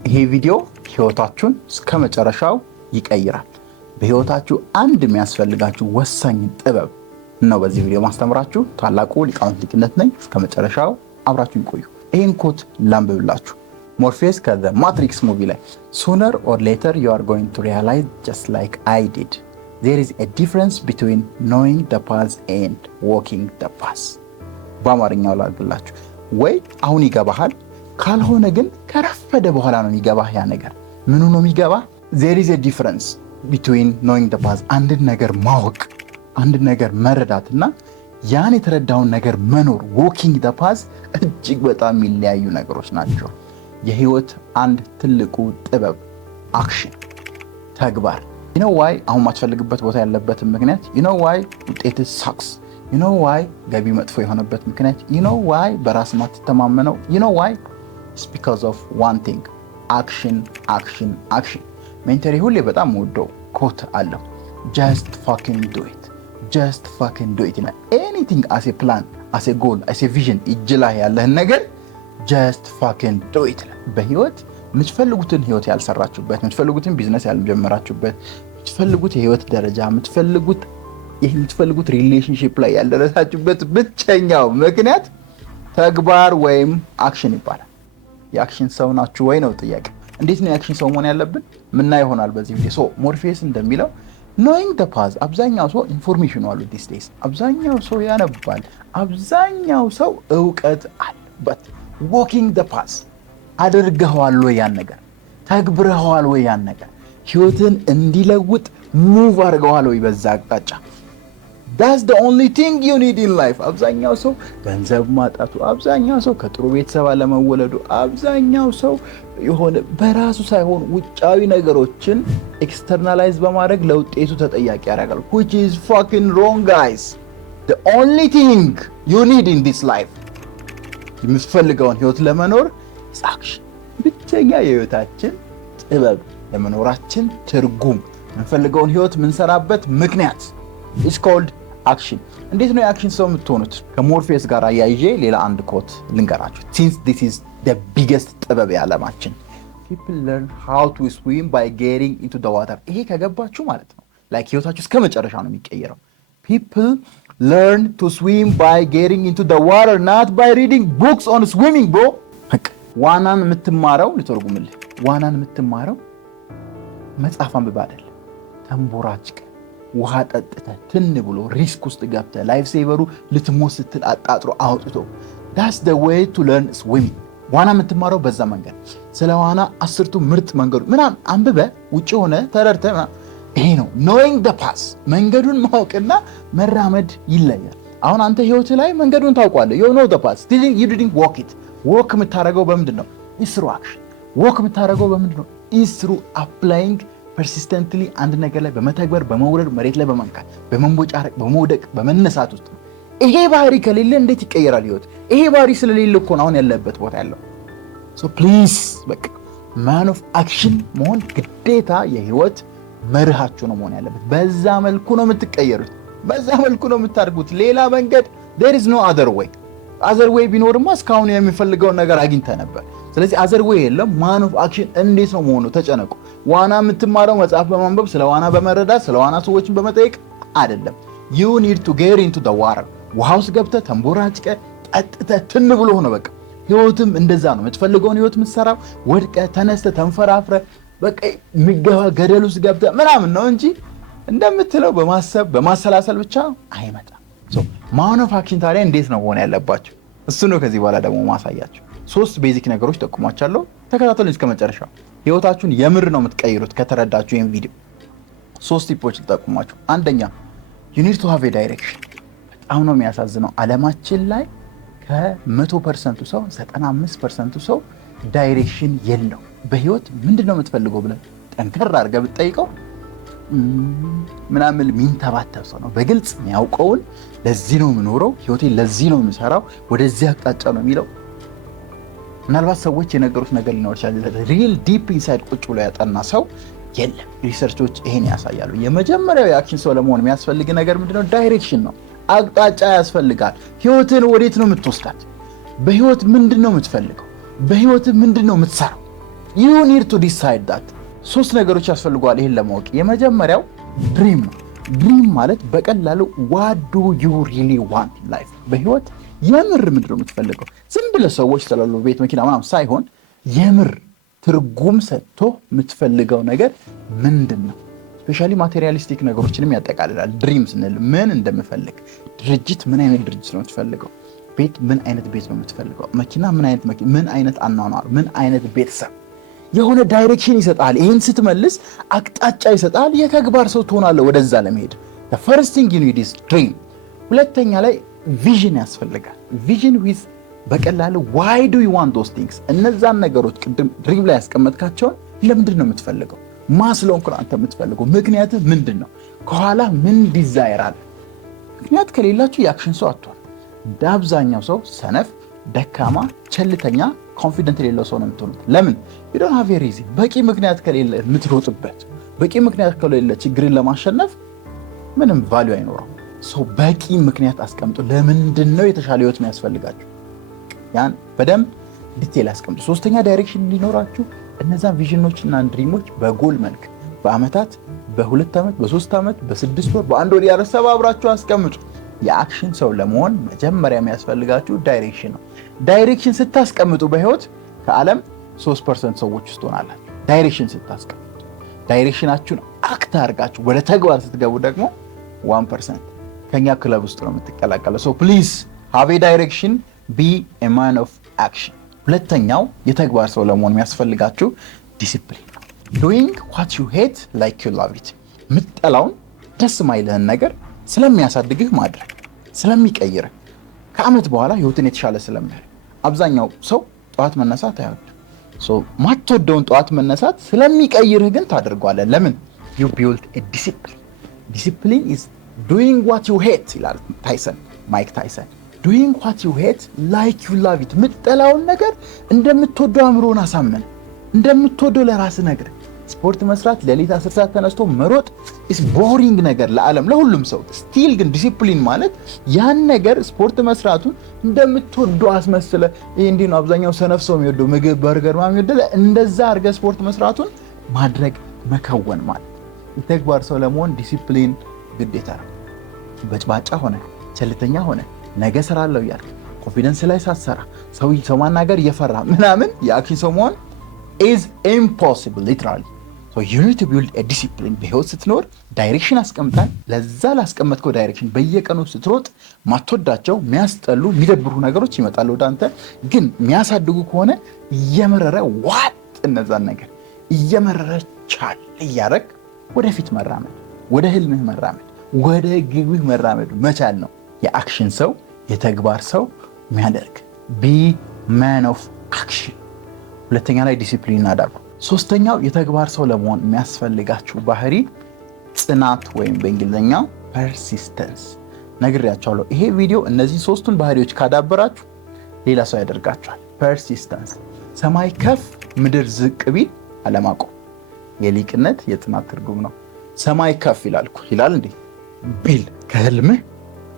ይሄ ቪዲዮ ህይወታችሁን እስከ መጨረሻው ይቀይራል። በህይወታችሁ አንድ የሚያስፈልጋችሁ ወሳኝ ጥበብ ነው በዚህ ቪዲዮ ማስተምራችሁ። ታላቁ ሊቃውንት ሊቅነት ነኝ። እስከ መጨረሻው አብራችሁን ቆዩ። ይህን ኮት ላንብብላችሁ። ሞርፌስ ከዘ ማትሪክስ ሙቪ ላይ sooner or later you are going to realize just like I did there is a difference between knowing the path and walking the path። በአማርኛው ላድርግላችሁ። ወይ አሁን ይገባሃል፣ ካልሆነ ግን ከረፈደ በኋላ ነው የሚገባህ። ያ ነገር ምኑ ነው የሚገባህ? there is a difference between knowing the path፣ አንድን ነገር ማወቅ፣ አንድን ነገር መረዳትና ያን የተረዳውን ነገር መኖር walking the path እጅግ በጣም የሚለያዩ ነገሮች ናቸው። የህይወት አንድ ትልቁ ጥበብ አክሽን፣ ተግባር። you know why አሁን ማትፈልግበት ቦታ ያለበት ምክንያት፣ you know why ውጤት sucks፣ you know why ገቢ መጥፎ የሆነበት ምክንያት፣ you know why በራስ ማትተማመነው፣ you know why it's because of one thing action action action። ሜንተሪ ሁሌ በጣም ወደው ኮት አለው just fucking do it just fucking do it ይላል። anything as a plan as a goal as a vision እጅላ ያለህን ነገር just fucking do it። በህይወት የምትፈልጉትን ህይወት ያልሰራችሁበት፣ የምትፈልጉትን ቢዝነስ ያልጀመራችሁበት፣ የምትፈልጉት የህይወት ደረጃ፣ የምትፈልጉት ሪሌሽንሺፕ ላይ ያልደረሳችሁበት ብቸኛው ምክንያት ተግባር ወይም አክሽን ይባላል። የአክሽን ሰው ናችሁ ወይ ነው ጥያቄ። እንዴት ነው የአክሽን ሰው መሆን ያለብን? ምና ይሆናል በዚህ ቪዲዮ። ሶ ሞርፌስ እንደሚለው knowing the path፣ አብዛኛው ሰው ኢንፎርሜሽን አሉ these days፣ አብዛኛው ሰው ያነባል፣ አብዛኛው ሰው እውቀት አለበት። walking the path አድርገዋል ወይ ያን ነገር? ተግብረዋል ወይ ያን ነገር? ህይወትን እንዲለውጥ ሙቭ አድርገዋል ወይ በዛ አቅጣጫ? that's the only thing you need in life። አብዛኛው ሰው ገንዘብ ማጣቱ፣ አብዛኛው ሰው ከጥሩ ቤተሰብ አለመወለዱ፣ አብዛኛው ሰው የሆነ በራሱ ሳይሆን ውጫዊ ነገሮችን ኤክስተርናላይዝ በማድረግ ለውጤቱ ተጠያቂ ያደርጋል። which is fucking wrong guys። the only thing you need in this life የምትፈልገውን ህይወት ለመኖር አክሽን፣ ብቸኛ የህይወታችን ጥበብ፣ ለመኖራችን ትርጉም፣ የምንፈልገውን ህይወት የምንሰራበት ምክንያት is called action። እንዴት ነው የአክሽን ሰው የምትሆኑት? ከሞርፌስ ጋር አያይዤ ሌላ አንድ ኮት ልንገራችሁ። since this is the biggest ጥበብ የዓለማችን people learn how to swim by getting into the water። ይሄ ከገባችሁ ማለት ነው ላይክ ህይወታችሁ እስከ መጨረሻ ነው የሚቀየረው። people learn to swim by getting into the water not by reading books on swimming bro። ዋናን የምትማረው ልተርጉምልህ፣ ዋናን የምትማረው መጽሐፍ አንብባ አይደለም፣ ተንቦራጭቀ ውሃ ጠጥተህ ትን ብሎ ሪስክ ውስጥ ገብተህ ላይፍ ሴቨሩ ልትሞት ስትል አጣጥሮ አውጥቶ that's the way to learn swimming። ዋና የምትማረው በዛ መንገድ። ስለ ዋና 10ቱ ምርጥ መንገዱ ምናምን አንብበህ ውጭ ሆነ ተረድተህ ምናምን፣ ይሄ ነው knowing the path። መንገዱን ማወቅና መራመድ ይለያል። አሁን አንተ ህይወት ላይ መንገዱን ታውቋለህ፣ you know the path still you didn't walk it። walk የምታደርገው በምንድን ነው? is through action። walk የምታደርገው በምንድን ነው? is through applying persistently አንድ ነገር ላይ በመተግበር በመውረድ መሬት ላይ በመንካት በመንቦጫረቅ በመውደቅ በመነሳት ውስጥ ነው። ይሄ ባህሪ ከሌለ እንዴት ይቀየራል ህይወት? ይሄ ባህሪ ስለሌለ እኮ ነው አሁን ያለበት ቦታ ያለው። so please በቃ man of action መሆን ግዴታ የህይወት መርሃችሁ ነው መሆን ያለበት። በዛ መልኩ ነው የምትቀየሩት፣ በዛ መልኩ ነው የምታድጉት። ሌላ መንገድ there is no other way። other way ቢኖርማ እስካሁን የሚፈልገውን ነገር አግኝተህ ነበር። ስለዚህ other way የለም። man of action እንዴት ነው መሆኑ? ተጨነቁ። ዋና የምትማረው መጽሐፍ በማንበብ ስለ ዋና በመረዳት ስለ ዋና ሰዎችን በመጠየቅ አይደለም። you need to get into the water። ውሃ ውስጥ ገብተህ ተንቦራጭቀህ ጠጥተህ ትን ብሎ ሆነ በቃ። ህይወትም እንደዛ ነው። የምትፈልገውን ህይወት የምትሰራው ወድቀህ ተነስተህ ተንፈራፍረህ በቃ የሚገባ ገደል ውስጥ ገብተህ ምናምን ነው እንጂ እንደምትለው በማሰብ በማሰላሰል ብቻ አይመጣም። man of action ታዲያ እንዴት ነው መሆን ያለባችሁ? እሱ ነው ከዚህ በኋላ ደግሞ ማሳያችሁ። 3 ቤዚክ ነገሮች ጠቁማችኋለሁ። ተከታተሉኝ እስከ መጨረሻው። ህይወታችሁን የምር ነው የምትቀይሩት ከተረዳችሁ ይሄን ቪዲዮ። 3 ቲፖች ልጠቁማችሁ። አንደኛ you need to have a direction። በጣም ነው የሚያሳዝነው ዓለማችን ላይ ከ100% ሰው 95% ሰው ዳይሬክሽን የለው። በህይወት ምንድነው የምትፈልገው ብለህ ጠንከር አድርገህ ብትጠይቀው ምናምን ሚንተባተብ ሰው ነው። በግልጽ የሚያውቀውን ለዚህ ነው የምኖረው፣ ህይወቴ ለዚህ ነው የምሰራው፣ ወደዚህ አቅጣጫ ነው የሚለው። ምናልባት ሰዎች የነገሩት ነገር ሊኖር ይችላል። ሪል ዲፕ ኢንሳይድ ቁጭ ብሎ ያጠና ሰው የለም። ሪሰርቾች ይሄን ያሳያሉ። የመጀመሪያው የአክሽን ሰው ለመሆን የሚያስፈልግ ነገር ምንድነው? ዳይሬክሽን ነው። አቅጣጫ ያስፈልጋል። ህይወትን ወዴት ነው የምትወስዳት? በህይወት ምንድነው የምትፈልገው? በህይወት ምንድነው የምትሰራው? you need to decide that። ሶስት ነገሮች ያስፈልጓል ይሄን ለማወቅ። የመጀመሪያው ድሪም ነው። ድሪም ማለት በቀላሉ what do you really want in life? በህይወት የምር ምንድነው የምትፈልገው? ዝም ብለህ ሰዎች ስላሉ ቤት መኪና ምናምን ሳይሆን የምር ትርጉም ሰጥቶ የምትፈልገው ነገር ምንድነው? ስፔሻሊ ማቴሪያሊስቲክ ነገሮችንም ያጠቃልላል። ድሪም ስንል ምን እንደምፈልግ፣ ድርጅት ምን አይነት ድርጅት ነው የምትፈልገው? ቤት ምን አይነት ቤት ነው የምትፈልገው? መኪና ምን አይነት መኪና፣ ምን አይነት አኗኗር፣ ምን አይነት ቤተሰብ፣ የሆነ ዳይሬክሽን ይሰጣል። ይሄን ስትመልስ አቅጣጫ ይሰጣል። የተግባር ሰው ትሆናለህ ወደዛ ለመሄድ። the first thing you need is dream። ሁለተኛ ላይ ቪዥን ያስፈልጋል። ቪዥን ዊዝ በቀላሉ why do you want those things? እነዛን ነገሮች ቅድም ድሪም ላይ ያስቀመጥካቸውን ለምንድን ነው የምትፈልገው? ማስሎን አንተ የምትፈልገው ምክንያት ምንድን ነው? ከኋላ ምን ዲዛይር አለ? ምክንያት ከሌላችሁ የአክሽን ሰው አትሆን። እንደ አብዛኛው ሰው ሰነፍ፣ ደካማ፣ ቸልተኛ፣ ኮንፊደንት የሌለው ሰው ነው የምትሆኑት። ለምን? you don't have a reason። በቂ ምክንያት ከሌለ የምትሮጥበት፣ በቂ ምክንያት ከሌለ ችግርን ለማሸነፍ ምንም ቫልዩ አይኖረው። ሰው በቂ ምክንያት አስቀምጡ። ለምንድን ነው የተሻለ ህይወት የሚያስፈልጋችሁ? ያን በደንብ ዲቴል አስቀምጡ። ሶስተኛ ዳይሬክሽን እንዲኖራችሁ እነዛን ቪዥኖችና ድሪሞች በጎል መልክ በአመታት፣ በ2 ዓመት፣ በ3 ዓመት፣ በ6 ወር፣ በአንድ ወር ያረሰባብራችሁ አስቀምጡ። የአክሽን ሰው ለመሆን መጀመሪያ የሚያስፈልጋችሁ ዳይሬክሽን ነው። ዳይሬክሽን ስታስቀምጡ በህይወት ከዓለም 3% ሰዎች ውስጥ ሆናላችሁ። ዳይሬክሽን ስታስቀምጡ፣ ዳይሬክሽናችሁን አክት አድርጋችሁ ወደ ተግባር ስትገቡ ደግሞ 1% ከኛ ክለብ ውስጥ ነው የምትቀላቀለው። ሶ ፕሊዝ ሃቭ ኤ ዳይሬክሽን፣ ቢ ኤ ማን ኦፍ አክሽን። ሁለተኛው የተግባር ሰው ለመሆን የሚያስፈልጋችሁ ዲሲፕሊን ነው። ዶይንግ ዋት ዩ ሄት ላይክ ዩ ላቭ ኢት። የምትጠላውን ደስ ማይልህን ነገር ስለሚያሳድግህ ማድረግ፣ ስለሚቀይርህ፣ ከዓመት በኋላ ህይወትን የተሻለ ስለሚያደርግ። አብዛኛው ሰው ጠዋት መነሳት አይወድም። ማትወደውን ጠዋት መነሳት ስለሚቀይርህ ግን ታደርገዋለህ። ለምን? you build a discipline። discipline is doing what you hate ይላል ማይክ ታይሰን። doing what you hate like you love it። የምትጠላውን ነገር እንደምትወደው አእምሮን አሳመን፣ እንደምትወደው ለራስህ ነገር። ስፖርት መስራት፣ ሌሊት 10 ሰዓት ተነስቶ መሮጥ is boring ነገር ለዓለም ለሁሉም ሰው። ስቲል ግን ዲሲፕሊን ማለት ያን ነገር ስፖርት መስራቱን እንደምትወደው አስመስለ። ይሄ እንዲህ ነው አብዛኛው ሰነፍ ሰው የሚወደው ምግብ፣ በርገር ምናምን ይወደለ። እንደዛ አድርገህ ስፖርት መስራቱን ማድረግ መከወን ማለት። የተግባር ሰው ለመሆን ዲሲፕሊን ግዴታ ነው። በጭባጫ ሆነ ቸልተኛ ሆነ ነገ እሰራለሁ እያልክ ኮንፊደንስ ላይ ሳትሰራ ሰው ማናገር እየፈራ ምናምን የአክሽን ሰው መሆን is impossible literally። so you need to build a discipline። በህይወት ስትኖር ዳይሬክሽን አስቀምጣል። ለዛ ላስቀመጥከው ዳይሬክሽን በየቀኑ ስትሮጥ ማትወዳቸው የሚያስጠሉ የሚደብሩ ነገሮች ይመጣሉ ወደ አንተ። ግን የሚያሳድጉ ከሆነ እየመረረ ዋጥ እነዛን ነገር እየመረረ ቻል እያረግ ወደፊት መራመድ፣ ወደ ህልምህ መራመድ፣ ወደ ግብህ መራመድ መቻል ነው የአክሽን ሰው የተግባር ሰው የሚያደርግ። ቢ ማን ኦፍ አክሽን። ሁለተኛ ላይ ዲሲፕሊን አዳብሩ። ሶስተኛው የተግባር ሰው ለመሆን የሚያስፈልጋችሁ ባህሪ ጽናት ወይም በእንግሊዝኛው ፐርሲስተንስ። ነግሬያችኋለሁ። ይሄ ቪዲዮ እነዚህ ሶስቱን ባህሪዎች ካዳበራችሁ ሌላ ሰው ያደርጋችኋል። ፐርሲስተንስ፣ ሰማይ ከፍ ምድር ዝቅ ቢል አለማቆም። የሊቅነት የጽናት ትርጉም ነው። ሰማይ ከፍ ይላል እንዴ ቢል ከህልምህ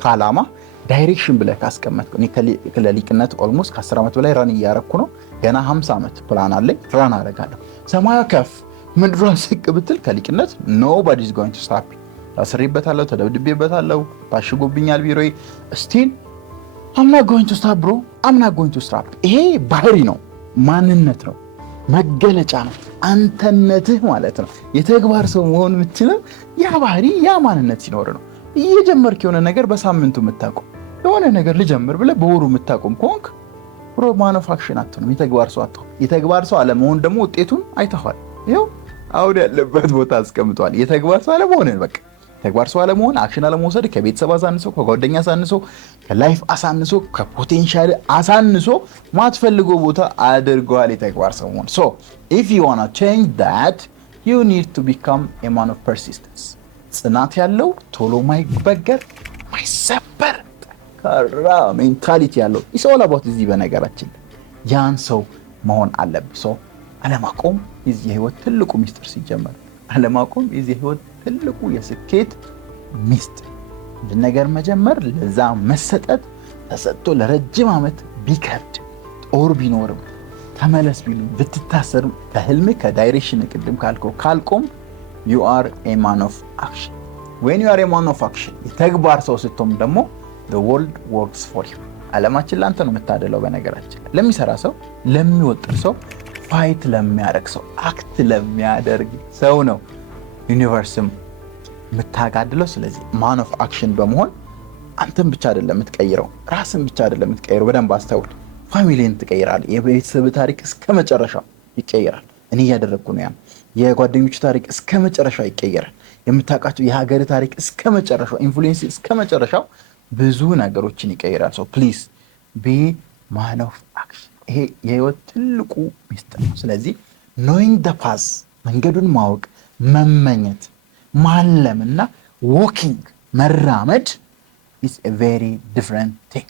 ከዓላማ ዳይሬክሽን ብለህ ካስቀመጥከው። እኔ ከሊቅነት ኦልሞስት ከ10 ዓመት በላይ ራን እያረኩ ነው። ገና 50 ዓመት ፕላን አለኝ፣ ራን አደርጋለሁ። ሰማያ ከፍ ምድሯ ዝቅ ብትል ከሊቅነት nobody is going to stop me። ታስሬበታለሁ፣ ተደብድቤበታለሁ፣ ታሽጎብኛል ቢሮዬ። ስቲል I'm not going to stop bro፣ I'm not going to stop። ይሄ ባህሪ ነው፣ ማንነት ነው፣ መገለጫ ነው፣ አንተነትህ ማለት ነው። የተግባር ሰው መሆን የምትችለው ያ ባህሪ ያ ማንነት ሲኖር ነው። እየጀመርክ የሆነ ነገር በሳምንቱ የምታቆም የሆነ ነገር ልጀምር ብለህ በወሩ የምታቆም ከሆንክ ብሮ ማን ኦፍ አክሽን አትሆንም፣ የተግባር ሰው አትሆንም። የተግባር ሰው አለመሆን ደግሞ ውጤቱን አይተኸዋል። ይኸው አሁን ያለበት ቦታ አስቀምጧል። የተግባር ሰው አለመሆንን በቃ ተግባር ሰው አለመሆን፣ አክሽን አለመውሰድ፣ ከቤተሰብ አሳንሶ፣ ከጓደኛ አሳንሶ፣ ከላይፍ አሳንሶ፣ ከፖቴንሻል አሳንሶ ማትፈልገው ቦታ አድርገዋል የተግባር ሰው መሆን። so if you want to change that you need to become a man of persistence። ጽናት ያለው ቶሎ ማይበገር ማይሰበር ጠንካራ ሜንታሊቲ ያለው it's all about እዚህ በነገራችን ያን ሰው መሆን አለብህ። so አለማቆም የዚህ ህይወት ትልቁ ሚስጥር ሲጀመር አለማቆም የዚህ ህይወት ትልቁ የስኬት ሚስጥር። ለነገር መጀመር፣ ለዛ መሰጠት ተሰጥቶ ለረጅም ዓመት ቢከብድ ጦር ቢኖርም ተመለስ ቢሉ ብትታሰር ከህልም ከዳይሬክሽን ቅድም ካልከው ካልቆም you are a man of action. when you are a man of action የተግባር ሰው ስትሆን ደግሞ the world works for you ዓለማችን ላንተ ነው የምታደለው። በነገራችን ለሚሰራ ሰው ለሚወጥር ሰው ፋይት ለሚያደርግ ሰው አክት ለሚያደርግ ሰው ነው ዩኒቨርስም የምታጋድለው። ስለዚህ ማን ኦፍ አክሽን በመሆን አንተን ብቻ አይደለም የምትቀይረው፣ ራስን ብቻ አይደለም የምትቀይረው። በደንብ አስተውል። ፋሚሊን ትቀይራለህ። የቤተሰብ ታሪክ እስከ መጨረሻው ይቀየራል። እኔ እያደረግኩ ነው። የጓደኞቹ ታሪክ እስከ መጨረሻው ይቀየራል። የምታውቃቸው የሀገር ታሪክ እስከ መጨረሻው፣ ኢንፍሉዌንስ እስከ መጨረሻው ብዙ ነገሮችን ይቀይራል። ሶ ፕሊዝ ቢ ማን ኦፍ አክሽን። ይሄ የህይወት ትልቁ ሚስጥር ነው። ስለዚህ ኖዊንግ ዘ ፓዝ መንገዱን ማወቅ፣ መመኘት፣ ማለም እና ዎኪንግ መራመድ is a very different thing.